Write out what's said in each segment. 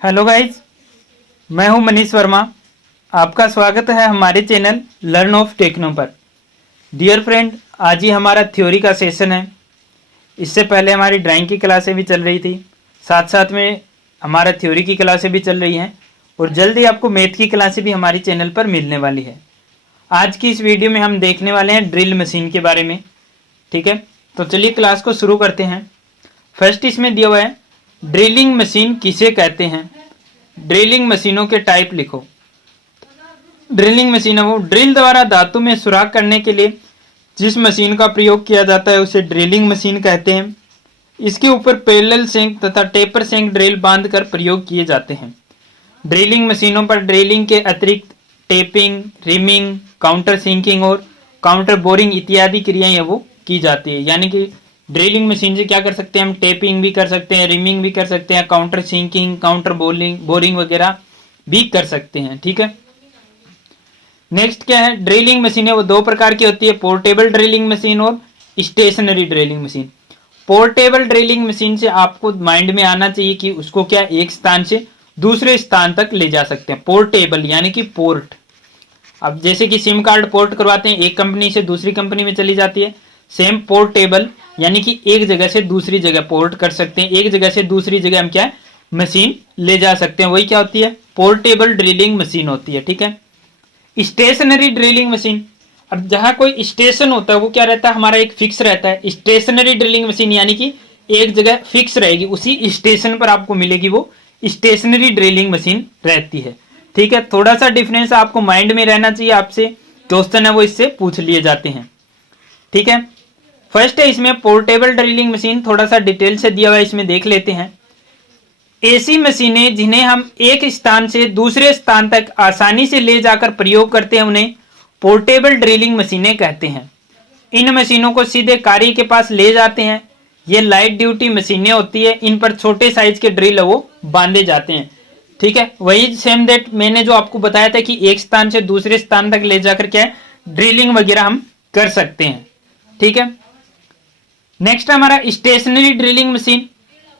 Hello guys, मैं हूं मनीष वर्मा। आपका स्वागत है हमारे चैनल लर्न ऑफ टेक्नो पर। डियर फ्रेंड, आज ही हमारा थ्योरी का सेशन है। इससे पहले हमारी ड्राइंग की क्लासें भी चल रही थी, साथ साथ में हमारा थ्योरी की क्लासें भी चल रही हैं और जल्दी आपको मैथ की क्लासें भी हमारी चैनल पर मिलने वाली है। आज की इस वीडियो में हम देखने वाले हैं ड्रिल मशीन के बारे में। ठीक है, तो चलिए क्लास को शुरू करते हैं। फर्स्ट इसमें दिया हुआ है ड्रिलिंग मशीन किसे कहते हैं। ड्रिलिंग मशीनों के टाइप लिखो। ड्रिलिंग मशीन है वो ड्रिल द्वारा धातु में सुराख करने के लिए जिस मशीन का प्रयोग किया जाता है उसे ड्रिलिंग मशीन कहते हैं। इसके ऊपर पैरेलल सेंक तथा टेपर सेंक ड्रिल बांधकर प्रयोग किए जाते हैं। ड्रिलिंग मशीनों पर ड्रिलिंग के अतिरिक्त टेपिंग, रिमिंग, काउंटर सिंकिंग और काउंटर बोरिंग इत्यादि क्रियाएं वो की जाती है। यानी कि ड्रिलिंग मशीन से क्या कर सकते हैं हम, टेपिंग भी कर सकते हैं, रिमिंग भी कर सकते हैं, काउंटर सिंकिंग, काउंटर बोरिंग वगैरह भी कर सकते हैं। ठीक है, नेक्स्ट क्या है, ड्रिलिंग मशीन है वो दो प्रकार की होती है, पोर्टेबल ड्रिलिंग मशीन और stationary drilling machine. Portable drilling machine से आपको माइंड में आना चाहिए कि उसको क्या एक स्थान से दूसरे स्थान तक ले जा सकते हैं। पोर्टेबल यानी कि पोर्ट, अब जैसे कि सिम कार्ड पोर्ट करवाते हैं, एक कंपनी से दूसरी कंपनी में चली जाती है, सेम पोर्टेबल यानी कि एक जगह से दूसरी जगह पोर्ट कर सकते हैं, एक जगह से दूसरी जगह हम क्या है मशीन ले जा सकते हैं, वही क्या होती है पोर्टेबल ड्रिलिंग मशीन होती है। ठीक है, स्टेशनरी ड्रिलिंग मशीन, अब जहां कोई स्टेशन होता है वो क्या रहता है हमारा एक फिक्स रहता है। स्टेशनरी ड्रिलिंग मशीन यानी कि एक जगह फिक्स रहेगी, उसी स्टेशन पर आपको मिलेगी, वो स्टेशनरी ड्रिलिंग मशीन रहती है। ठीक है, थोड़ा सा डिफरेंस आपको माइंड में रहना चाहिए, आपसे क्वेश्चन है वो इससे पूछ लिए जाते हैं। ठीक है, फर्स्ट है इसमें पोर्टेबल ड्रिलिंग मशीन, थोड़ा सा डिटेल से दिया हुआ है, इसमें देख लेते हैं। ऐसी मशीनें जिन्हें हम एक स्थान से दूसरे स्थान तक आसानी से ले जाकर प्रयोग करते हैं उन्हें पोर्टेबल ड्रिलिंग मशीनें कहते हैं। इन मशीनों को सीधे कारी के पास ले जाते हैं। ये लाइट ड्यूटी मशीनें होती है, इन पर छोटे साइज के ड्रिल वो बांधे जाते हैं। ठीक है, वही सेम दैट मैंने जो आपको बताया था कि एक स्थान से दूसरे स्थान तक ले जाकर क्या है ड्रिलिंग वगैरह हम कर सकते हैं। ठीक है, नेक्स्ट हमारा stationary drilling machine.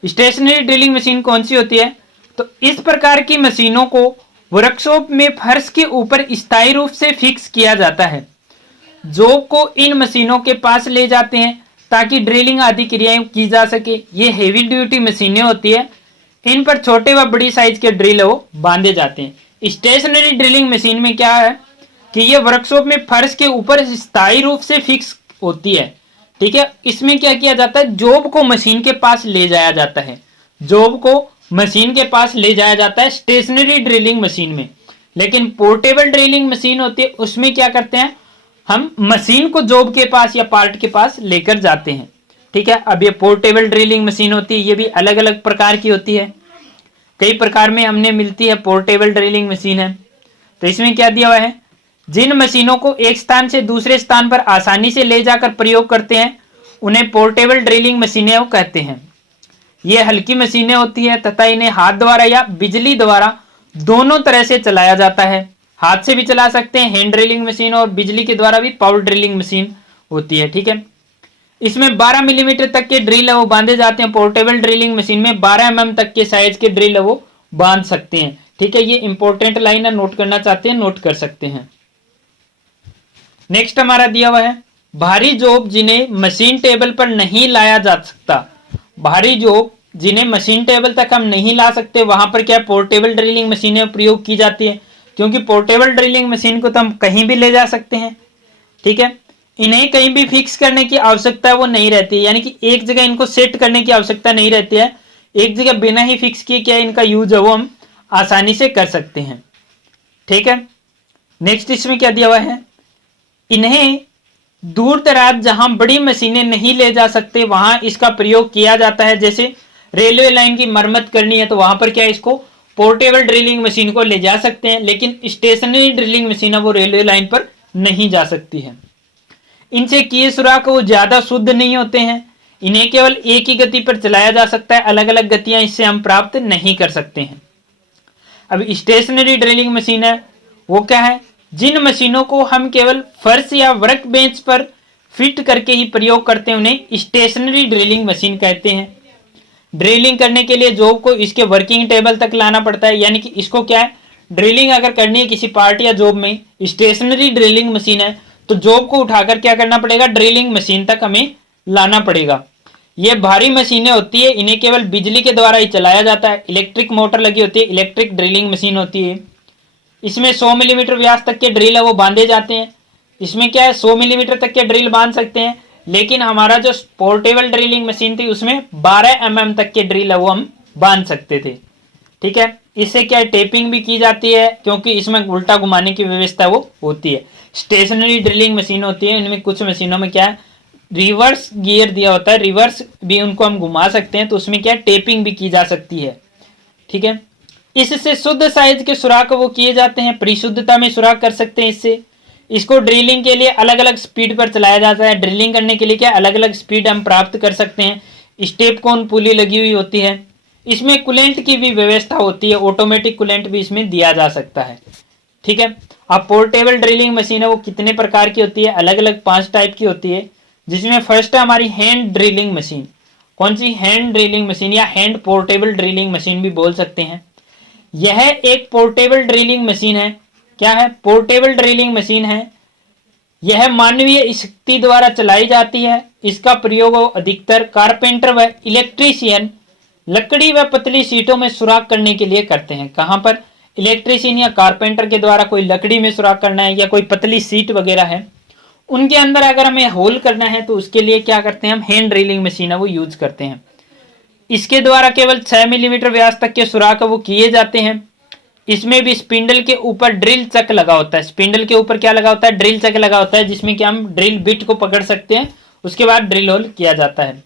Stationary drilling machine कौन सी होती है, तो इस प्रकार की मशीनों को वर्कशॉप में फर्श के ऊपर स्थायी रूप से फिक्स किया जाता है। जॉब को इन मशीनों के पास ले जाते हैं ताकि ड्रिलिंग आदि क्रियाएं की जा सके। ये हेवी ड्यूटी मशीनें होती है, इन पर छोटे व बड़ी साइज के ड्रिल वो बांधे जाते हैं। स्टेशनरी ड्रिलिंग मशीन में क्या है कि ये वर्कशॉप में फर्श के ऊपर स्थायी रूप से फिक्स होती है। ठीक है, इसमें क्या किया जाता है, जॉब को मशीन के पास ले जाया जाता है, जॉब को मशीन के पास ले जाया जाता है स्टेशनरी ड्रिलिंग मशीन में। लेकिन पोर्टेबल ड्रिलिंग मशीन होती है, उसमें क्या करते हैं हम मशीन को जॉब के पास या पार्ट के पास लेकर जाते हैं। ठीक है, अब ये पोर्टेबल ड्रिलिंग मशीन होती है, ये भी अलग अलग प्रकार की होती है, कई प्रकार में हमने मिलती है पोर्टेबल ड्रिलिंग मशीन है। तो इसमें क्या दिया हुआ है, जिन मशीनों को एक स्थान से दूसरे स्थान पर आसानी से ले जाकर प्रयोग करते हैं उन्हें पोर्टेबल ड्रिलिंग मशीनें कहते हैं। ये हल्की मशीनें होती है तथा इन्हें हाथ द्वारा या बिजली द्वारा दोनों तरह से चलाया जाता है। हाथ से भी चला सकते हैं हैंड ड्रिलिंग मशीन, और बिजली के द्वारा भी पावर ड्रिलिंग मशीन होती है। ठीक है, इसमें 12 मिलीमीटर तक के ड्रिल है वो बांधे जाते हैं। पोर्टेबल ड्रिलिंग मशीन में 12 mm तक के साइज के ड्रिल है वो बांध सकते हैं। ठीक है, ये इंपॉर्टेंट लाइन है, नोट करना चाहते हैं नोट कर सकते हैं। नेक्स्ट हमारा दिया हुआ है भारी जॉब जिन्हें मशीन टेबल पर नहीं लाया जा सकता। भारी जॉब जिन्हें मशीन टेबल तक हम नहीं ला सकते, वहां पर क्या पोर्टेबल ड्रिलिंग मशीनें प्रयोग की जाती है, क्योंकि पोर्टेबल ड्रिलिंग मशीन को तो हम कहीं भी ले जा सकते हैं। ठीक है, इन्हें कहीं भी फिक्स करने की आवश्यकता वो नहीं रहती, यानी कि एक जगह इनको सेट करने की आवश्यकता नहीं रहती है। एक जगह बिना ही फिक्स किए क्या इनका यूज है वो हम आसानी से कर सकते हैं। ठीक है, नेक्स्ट इसमें क्या दिया हुआ है, इन्हें दूर दराज जहां बड़ी मशीनें नहीं ले जा सकते वहां इसका प्रयोग किया जाता है। जैसे रेलवे लाइन की मरम्मत करनी है तो वहां पर क्या इसको पोर्टेबल ड्रिलिंग मशीन को ले जा सकते हैं, लेकिन स्टेशनरी ड्रिलिंग मशीन है वो रेलवे लाइन पर नहीं जा सकती है। इनसे किए सुराख वो ज्यादा शुद्ध नहीं होते हैं, इन्हें केवल एक ही गति पर चलाया जा सकता है, अलग अलग गतियां इससे हम प्राप्त नहीं कर सकते हैं। अब स्टेशनरी ड्रिलिंग मशीन है वो क्या है, जिन मशीनों को हम केवल फर्श या वर्क बेंच पर फिट करके ही प्रयोग करते हैं उन्हें स्टेशनरी ड्रिलिंग मशीन कहते हैं। ड्रिलिंग करने के लिए जॉब को इसके वर्किंग टेबल तक लाना पड़ता है, यानी कि इसको क्या है, ड्रिलिंग अगर करनी है किसी पार्ट या जॉब में, स्टेशनरी ड्रिलिंग मशीन है तो जॉब को उठाकर क्या करना पड़ेगा, ड्रिलिंग मशीन तक हमें लाना पड़ेगा। ये भारी मशीनें होती है, इन्हें केवल बिजली के द्वारा ही चलाया जाता है। इलेक्ट्रिक मोटर लगी होती है, इलेक्ट्रिक ड्रिलिंग मशीन होती है। इसमें 100 मिलीमीटर व्यास तक के ड्रिल है वो बांधे जाते हैं। इसमें क्या है, 100 मिलीमीटर तक के ड्रिल बांध सकते हैं, लेकिन हमारा जो पोर्टेबल ड्रिलिंग मशीन थी उसमें 12 mm तक के ड्रिल है वो हम बांध सकते थे। ठीक है, इससे क्या है, टेपिंग भी की जाती है क्योंकि इसमें उल्टा घुमाने की व्यवस्था वो होती है। स्टेशनरी ड्रिलिंग मशीन होती है, इनमें कुछ मशीनों में क्या है, रिवर्स गियर दिया होता है, रिवर्स भी उनको हम घुमा सकते हैं, तो उसमें क्या है, टेपिंग भी की जा सकती है। ठीक है, इससे शुद्ध साइज के सुराख वो किए जाते हैं, परिशुद्धता में सुराख कर सकते हैं इससे। इसको ड्रिलिंग के लिए अलग अलग स्पीड पर चलाया जाता है। ड्रिलिंग करने के लिए क्या अलग अलग स्पीड हम प्राप्त कर सकते हैं। स्टेप कोन पुली लगी हुई होती है। इसमें कुलेंट की भी व्यवस्था होती है, ऑटोमेटिक कुलेंट भी इसमें दिया जा सकता है। ठीक है, अब पोर्टेबल ड्रिलिंग मशीन है वो कितने प्रकार की होती है, अलग अलग 5 टाइप की होती है, जिसमें फर्स्ट है हमारी हैंड ड्रिलिंग मशीन। कौन सी, हैंड ड्रिलिंग मशीन या हैंड पोर्टेबल ड्रिलिंग मशीन भी बोल सकते हैं। यह एक पोर्टेबल ड्रिलिंग मशीन है। क्या है, पोर्टेबल ड्रिलिंग मशीन है। यह मानवीय शक्ति द्वारा चलाई जाती है। इसका प्रयोग अधिकतर कारपेंटर व इलेक्ट्रीशियन लकड़ी व पतली सीटों में सुराख करने के लिए करते हैं। कहां पर, इलेक्ट्रीशियन या कारपेंटर के द्वारा कोई लकड़ी में सुराख करना है या कोई पतली सीट वगैरह है उनके अंदर अगर हमें होल करना है तो उसके लिए क्या करते हैं, हम हैंड ड्रिलिंग मशीन है वो यूज करते हैं। इसके द्वारा केवल 6 मिलीमीटर व्यास तक के सुराख वो किए जाते हैं। इसमें भी स्पिंडल के ऊपर ड्रिल चक लगा होता है। स्पिंडल के ऊपर क्या लगा होता है, ड्रिल चक लगा होता है, जिसमें कि हम ड्रिल बिट को पकड़ सकते हैं, उसके बाद ड्रिल होल किया जाता है।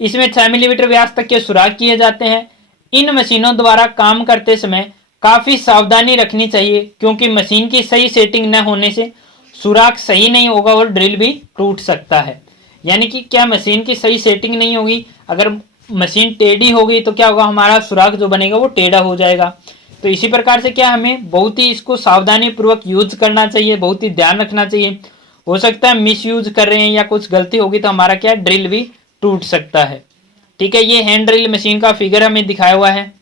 इसमें 6 मिलीमीटर व्यास तक के सुराख किए जाते हैं। इन मशीनों द्वारा काम करते समय काफी सावधानी रखनी चाहिए, क्योंकि मशीन की सही सेटिंग न होने से सुराख सही नहीं होगा और ड्रिल भी टूट सकता है। यानी कि क्या, मशीन की सही सेटिंग नहीं होगी, अगर मशीन टेढ़ी होगी तो क्या होगा, हमारा सुराख जो बनेगा वो टेढ़ा हो जाएगा। तो इसी प्रकार से क्या, हमें बहुत ही इसको सावधानी पूर्वक यूज करना चाहिए, बहुत ही ध्यान रखना चाहिए। हो सकता है मिस यूज कर रहे हैं या कुछ गलती होगी तो हमारा क्या, ड्रिल भी टूट सकता है। ठीक है, ये हैंड ड्रिल मशीन का फिगर हमें दिखाया हुआ है।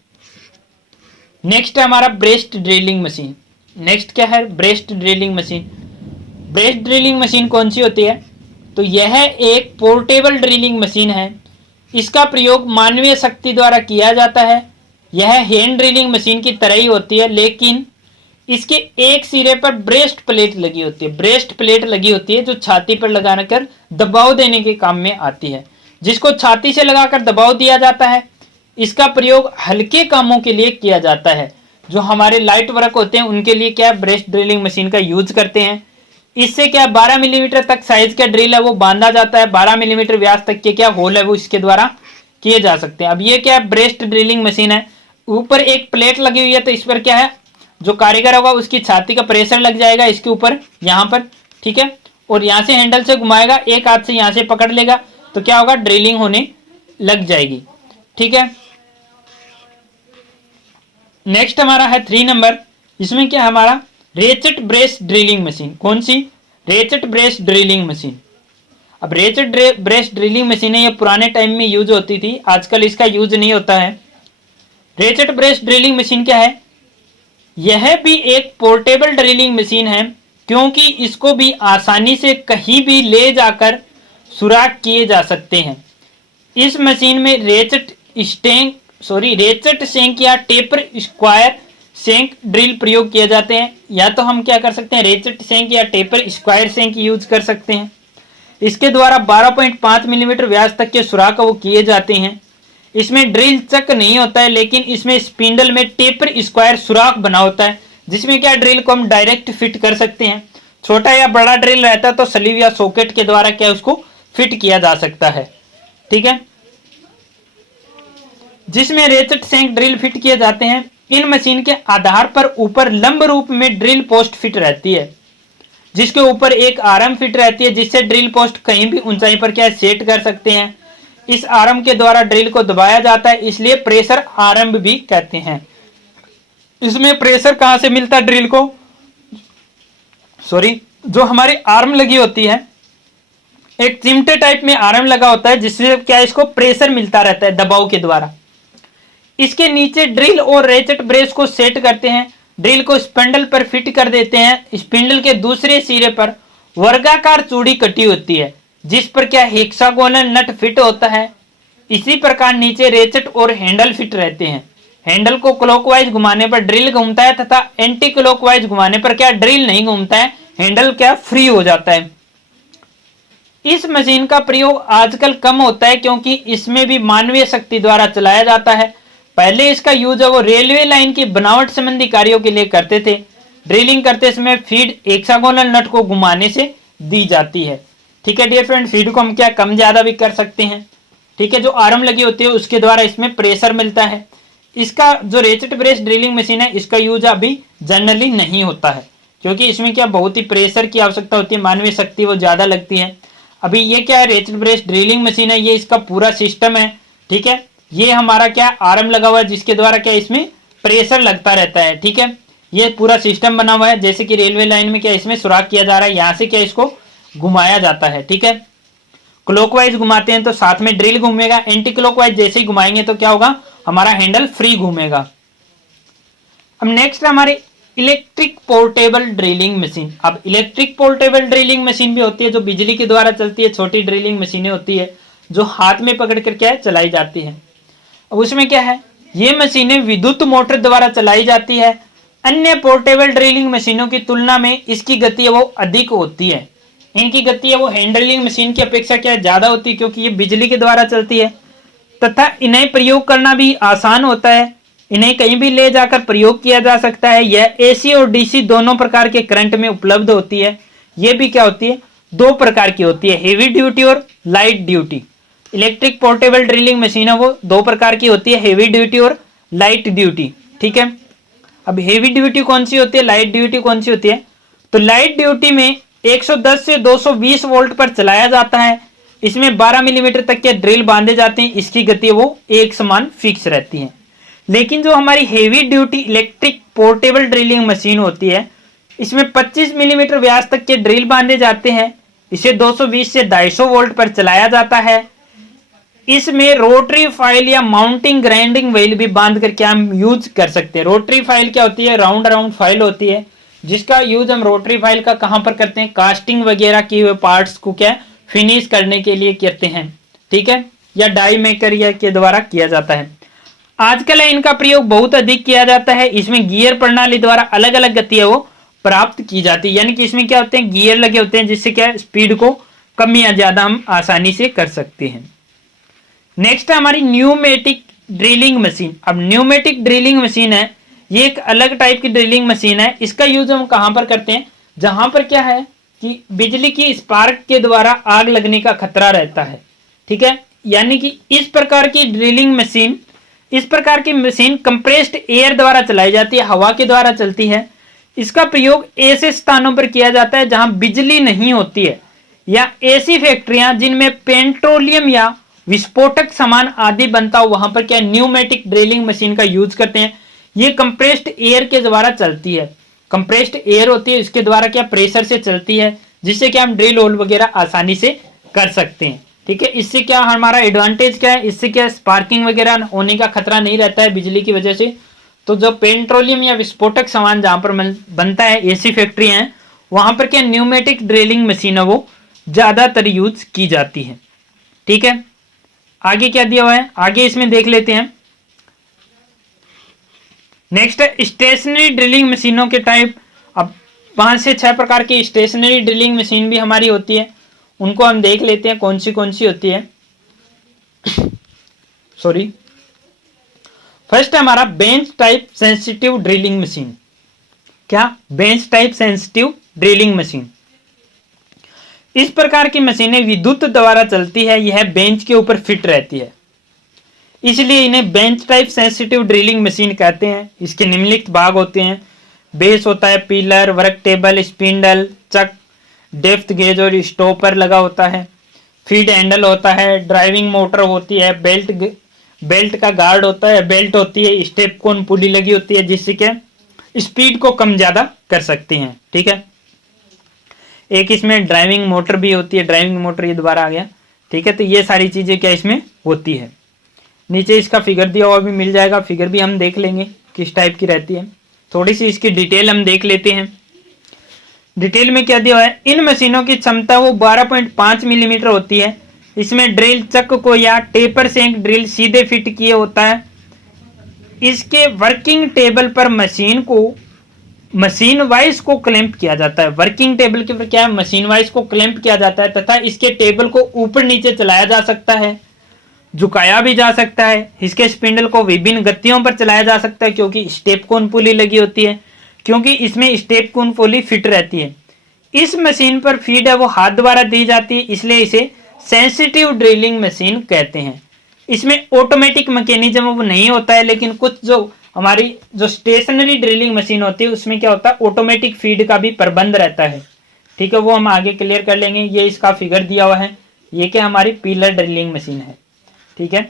नेक्स्ट है हमारा ब्रेस्ट ड्रिलिंग मशीन। नेक्स्ट क्या है, breast drilling machine. Breast drilling machine कौन सी होती है, तो यह एक पोर्टेबल ड्रिलिंग मशीन है। इसका प्रयोग मानवीय शक्ति द्वारा किया जाता है। यह हैंड ड्रिलिंग मशीन की तरह ही होती है, लेकिन इसके एक सिरे पर ब्रेस्ट प्लेट लगी होती है। ब्रेस्ट प्लेट लगी होती है जो छाती पर लगाकर दबाव देने के काम में आती है, जिसको छाती से लगाकर दबाव दिया जाता है। इसका प्रयोग हल्के कामों के लिए किया जाता है, जो हमारे लाइट वर्क होते हैं उनके लिए क्या, ब्रेस्ट ड्रिलिंग मशीन का यूज करते हैं। इससे क्या, 12 मिलीमीटर तक साइज का ड्रिल है वो बांधा जाता है। 12 मिलीमीटर व्यास तक के क्या होल है वो इसके द्वारा किए जा सकते हैं। अब ये क्या है, ब्रेस्ट ड्रिलिंग मशीन है। ऊपर एक प्लेट लगी हुई है, तो इस पर क्या है, जो कारीगर होगा उसकी छाती का प्रेशर लग जाएगा इसके ऊपर, यहाँ पर। ठीक है, और यहाँ से हैंडल से घुमाएगा, एक हाथ से यहाँ से पकड़ लेगा तो क्या होगा, ड्रिलिंग होने लग जाएगी। ठीक है, नेक्स्ट हमारा है 3 नंबर। इसमें क्या, हमारा रेचेट ब्रेस ड्रिलिंग मशीन। कौन सी, रेचेट ब्रेस ड्रिलिंग मशीन। अब रेचेट ब्रेस ड्रिलिंग मशीन है, ये पुराने टाइम में यूज होती थी, आजकल इसका यूज नहीं होता है। रेचेट ब्रेस ड्रिलिंग मशीन क्या है, यह भी एक पोर्टेबल ड्रिलिंग मशीन है, क्योंकि इसको भी आसानी से कहीं भी ले जाकर सुराख किए जा सकते हैं। इस मशीन में रेचेट शेंक या टेपर स्क्वायर शेंक ड्रिल प्रयोग किए जाते हैं। या तो हम क्या कर सकते हैं, रेचेट शेंक या टेपर स्क्वायर शेंक यूज कर सकते हैं। इसके द्वारा 12.5 मिलीमीटर व्यास तक के सुराख वो किए जाते हैं। इसमें ड्रिल चक नहीं होता है, लेकिन इसमें स्पिंडल में टेपर स्क्वायर सुराख बना होता है, जिसमें क्या, ड्रिल को हम डायरेक्ट फिट कर सकते हैं। छोटा या बड़ा ड्रिल रहता है तो स्लीव या सॉकेट के द्वारा क्या, उसको फिट किया जा सकता है। ठीक है, जिसमें रेचेट शेंक ड्रिल फिट किए जाते हैं। इन मशीन के आधार पर ऊपर लंब रूप में ड्रिल पोस्ट फिट रहती है, जिसके ऊपर एक आर्म फिट रहती है, जिससे ड्रिल पोस्ट कहीं भी ऊंचाई पर क्या, सेट कर सकते हैं। इस आर्म के द्वारा ड्रिल को दबाया जाता है, इसलिए प्रेशर आर्म भी कहते हैं। इसमें प्रेशर कहां से मिलता है ड्रिल को, जो हमारी आर्म लगी होती है, एक चिमटे टाइप में आर्म लगा होता है, जिससे क्या, इसको प्रेशर मिलता रहता है दबाव के द्वारा। इसके नीचे ड्रिल और रेचेट ब्रेस को सेट करते हैं। ड्रिल को स्पिंडल पर फिट कर देते हैं। स्पिंडल के दूसरे सिरे पर वर्गाकार चूड़ी कटी होती है जिस पर क्या हेक्सागोनल नट फिट होता है। इसी प्रकार नीचे रेचेट और हैंडल फिट रहते हैं। हैंडल को क्लॉकवाइज घुमाने पर ड्रिल घूमता है तथा एंटी क्लॉकवाइज घुमाने पर क्या ड्रिल नहीं घूमता है, हैंडल क्या फ्री हो जाता है। इस मशीन का प्रयोग आजकल कम होता है क्योंकि इसमें भी मानवीय शक्ति द्वारा चलाया जाता है। पहले इसका यूज है वो रेलवे लाइन की बनावट संबंधी कार्यों के लिए करते थे। ड्रिलिंग करते समय फीड हेक्सागोनल नट को घुमाने से दी जाती है। ठीक है डियर फ्रेंड, फीड को हम क्या कम ज्यादा भी कर सकते हैं। ठीक है, जो आर्म लगी होती है उसके द्वारा इसमें प्रेशर मिलता है। इसका जो रेचेट ब्रेस ड्रिलिंग मशीन है इसका यूज अभी जनरली नहीं होता है क्योंकि इसमें क्या बहुत ही प्रेशर की आवश्यकता होती है, मानवीय शक्ति वो ज्यादा लगती है। अभी ये क्या है, रेचेट ब्रेस ड्रिलिंग मशीन है, ये इसका पूरा सिस्टम है। ठीक है, ये हमारा क्या आर्म लगा हुआ है जिसके द्वारा क्या इसमें प्रेशर लगता रहता है। ठीक है, ये पूरा सिस्टम बना हुआ है जैसे कि रेलवे लाइन में क्या इसमें सुराख किया जा रहा है, यहाँ से क्या इसको घुमाया जाता है। ठीक है, क्लॉकवाइज घुमाते हैं तो साथ में ड्रिल घूमेगा, एंटी क्लॉकवाइज जैसे ही घुमाएंगे तो क्या होगा, हमारा हैंडल फ्री घूमेगा। अब नेक्स्ट हमारे इलेक्ट्रिक पोर्टेबल ड्रिलिंग मशीन। अब इलेक्ट्रिक पोर्टेबल ड्रिलिंग मशीन भी होती है जो बिजली के द्वारा चलती है। छोटी ड्रिलिंग मशीनें होती है जो हाथ में पकड़ कर क्या है चलाई जाती है। अब उसमें क्या है, ये मशीनें विद्युत मोटर द्वारा चलाई जाती है। अन्य पोर्टेबल ड्रिलिंग मशीनों की तुलना में इसकी गति वो अधिक होती है। इनकी गति है वो हैंडलिंग मशीन की अपेक्षा क्या ज्यादा होती है क्योंकि ये बिजली के द्वारा चलती है तथा इन्हें प्रयोग करना भी आसान होता है। इन्हें कहीं भी ले जाकर प्रयोग किया जा सकता है। यह एसी और डीसी दोनों प्रकार के करंट में उपलब्ध होती है। ये भी क्या होती है, दो प्रकार की होती है, हेवी ड्यूटी और light duty. Electric portable drilling machine है वो दो प्रकार की होती है, हेवी ड्यूटी और लाइट ड्यूटी। ठीक है, अब हेवी ड्यूटी कौन सी होती है, लाइट ड्यूटी कौन सी होती है, तो लाइट ड्यूटी में 110 से 220 वोल्ट पर चलाया जाता है। इसमें 12 मिलीमीटर तक के ड्रिल बांधे जाते हैं। इसकी गति वो एक समान फिक्स रहती है। लेकिन जो हमारी heavy duty electric portable drilling machine होती है इसमें 25 मिलीमीटर व्यास तक के ड्रिल बांधे जाते हैं। इसे 220 से 250 वोल्ट पर चलाया जाता है। इसमें रोटरी फाइल या माउंटिंग ग्राइंडिंग व्हील भी बांध करके हम यूज कर सकते हैं। रोटरी फाइल क्या होती है, राउंड फाइल होती है जिसका यूज हम रोटरी फाइल का कहां पर करते हैं, कास्टिंग वगैरह किए हुए पार्ट्स को क्या फिनिश करने के लिए करते हैं। ठीक है, या डाई मेकर या के द्वारा किया जाता है। आजकल इनका प्रयोग बहुत अधिक किया जाता है। इसमें गियर प्रणाली द्वारा अलग अलग गति है वो प्राप्त की जाती है, यानी कि इसमें क्या होते हैं, गियर लगे होते हैं जिससे क्या स्पीड को कम या ज्यादा हम आसानी से कर सकते हैं। नेक्स्ट है हमारी न्यूमेटिक ड्रिलिंग मशीन। अब न्यूमेटिक ड्रिलिंग मशीन है, ये एक अलग टाइप की ड्रिलिंग मशीन है। इसका यूज हम कहां पर करते हैं, जहां पर क्या है कि बिजली की स्पार्क के द्वारा आग लगने का खतरा रहता है। ठीक है, यानी कि इस प्रकार की ड्रिलिंग मशीन, इस प्रकार की मशीन कंप्रेस्ड एयर द्वारा चलाई जाती है, हवा के द्वारा चलती है। इसका प्रयोग ऐसे स्थानों पर किया जाता है जहां बिजली नहीं होती है या ऐसी फैक्ट्रियां जिनमें पेट्रोलियम या विस्फोटक सामान आदि बनता हो, वहां पर क्या न्यूमेटिक ड्रिलिंग मशीन का यूज करते हैं। ये कंप्रेस्ड एयर के द्वारा चलती है। कंप्रेस्ड एयर होती है, इसके द्वारा क्या प्रेशर से चलती है जिससे क्या हम ड्रिल होल वगैरह आसानी से कर सकते हैं। ठीक है, इससे क्या हमारा एडवांटेज क्या है, इससे क्या स्पार्किंग वगैरह होने का खतरा नहीं रहता है बिजली की वजह से। तो जो पेट्रोलियम या विस्फोटक सामान जहां पर बनता है, ऐसी फैक्ट्री हैं, वहां पर क्या न्यूमेटिक ड्रिलिंग मशीन है वो ज्यादातर यूज की जाती है। ठीक है, आगे क्या दिया हुआ है, आगे इसमें देख लेते हैं। नेक्स्ट है स्टेशनरी ड्रिलिंग मशीनों के टाइप। अब 5 से 6 प्रकार की स्टेशनरी ड्रिलिंग मशीन भी हमारी होती है, उनको हम देख लेते हैं कौन सी होती है। सॉरी, फर्स्ट है हमारा bench type sensitive drilling machine. क्या, bench type sensitive drilling machine. इस प्रकार की मशीनें विद्युत द्वारा चलती है, यह बेंच के ऊपर फिट रहती है, इसलिए इन्हें bench type sensitive drilling machine कहते हैं। इसके निम्नलिखित भाग होते हैं, बेस होता है, पिलर, वर्क टेबल, स्पिंडल, चक, डेप्थ गेज और स्टॉपर लगा होता है, फीड हैंडल होता है, ड्राइविंग मोटर होती है, बेल्ट का गार्ड होता है, बेल्ट होती है, स्टेप कोन पुली लगी होती है जिससे क्या स्पीड को कम ज्यादा कर सकते हैं। ठीक है, एक इसमें ड्राइविंग मोटर भी होती है, ड्राइविंग मोटर ये दोबारा आ गया। ठीक है, तो ये सारी चीजें क्या इसमें होती है। नीचे इसका फिगर दिया हुआ भी मिल जाएगा, फिगर भी हम देख लेंगे किस टाइप की रहती है। थोड़ी सी इसकी डिटेल हम देख लेते हैं। डिटेल में क्या दिया हुआ है, इन मशीनों की क्षमता वो 12.5 मिलीमीटर होती है। इसमें ड्रिल चक को या टेपर सेंक ड्रिल सीधे फिट किए होता है। इसके वर्किंग टेबल पर मशीन वाइज को क्लैंप किया जाता है। वर्किंग टेबल के ऊपर क्या है, मशीन वाइज को क्लैंप किया जाता है तथा इसके टेबल को ऊपर नीचे चलाया जा सकता है, झुकाया भी जा सकता है। इसके स्पिंडल को विभिन्न गतियों पर चलाया जा सकता है क्योंकि स्टेप कोन पुली लगी होती है, क्योंकि इसमें स्टेप कोन पुली फिट रहती है। इस मशीन पर फीड है वो हाथ द्वारा दी जाती है, इसलिए इसे सेंसिटिव ड्रिलिंग मशीन कहते हैं। इसमें ऑटोमेटिक मैकेनिज्म वो नहीं होता है, लेकिन कुछ जो हमारी जो स्टेशनरी ड्रिलिंग मशीन होती है उसमें क्या होता है, ऑटोमेटिक फीड का भी प्रबंध रहता है। ठीक है, वो हम आगे क्लियर कर लेंगे। ये इसका फिगर दिया हुआ है, ये क्या हमारी पिलर ड्रिलिंग मशीन है। ठीक है,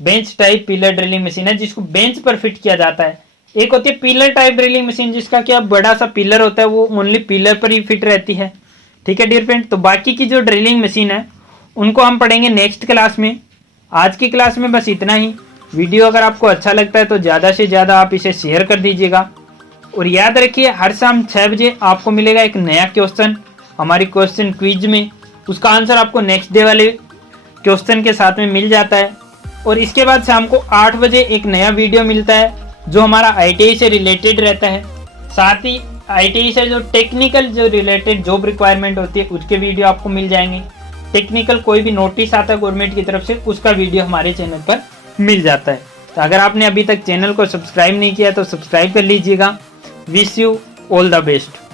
bench type pillar drilling machine है जिसको बेंच पर फिट किया जाता है। एक होती है पिलर टाइप ड्रिलिंग मशीन जिसका क्या बड़ा सा पिलर होता है, वो ओनली पिलर पर ही फिट रहती है। ठीक है डियर फ्रेंड, तो बाकी की जो ड्रिलिंग मशीन है उनको हम पढ़ेंगे नेक्स्ट क्लास में। आज की क्लास में बस इतना ही। वीडियो अगर आपको अच्छा लगता है तो ज़्यादा से ज़्यादा आप इसे शेयर कर दीजिएगा, और याद रखिए हर शाम 6 बजे आपको मिलेगा एक नया क्वेश्चन हमारी क्वेश्चन क्विज में। उसका आंसर आपको नेक्स्ट डे वाले क्वेश्चन के साथ में मिल जाता है, और इसके बाद शाम को 8 बजे एक नया वीडियो मिलता है जो हमारा ITI से रिलेटेड रहता है। साथ ही ITI से जो टेक्निकल जो रिलेटेड जॉब रिक्वायरमेंट होती है उसके वीडियो आपको मिल जाएंगे। टेक्निकल कोई भी नोटिस आता है गवर्नमेंट की तरफ से, उसका वीडियो हमारे चैनल पर मिल जाता है। तो अगर आपने अभी तक चैनल को सब्सक्राइब नहीं किया तो सब्सक्राइब कर लीजिएगा। Wish you all the best.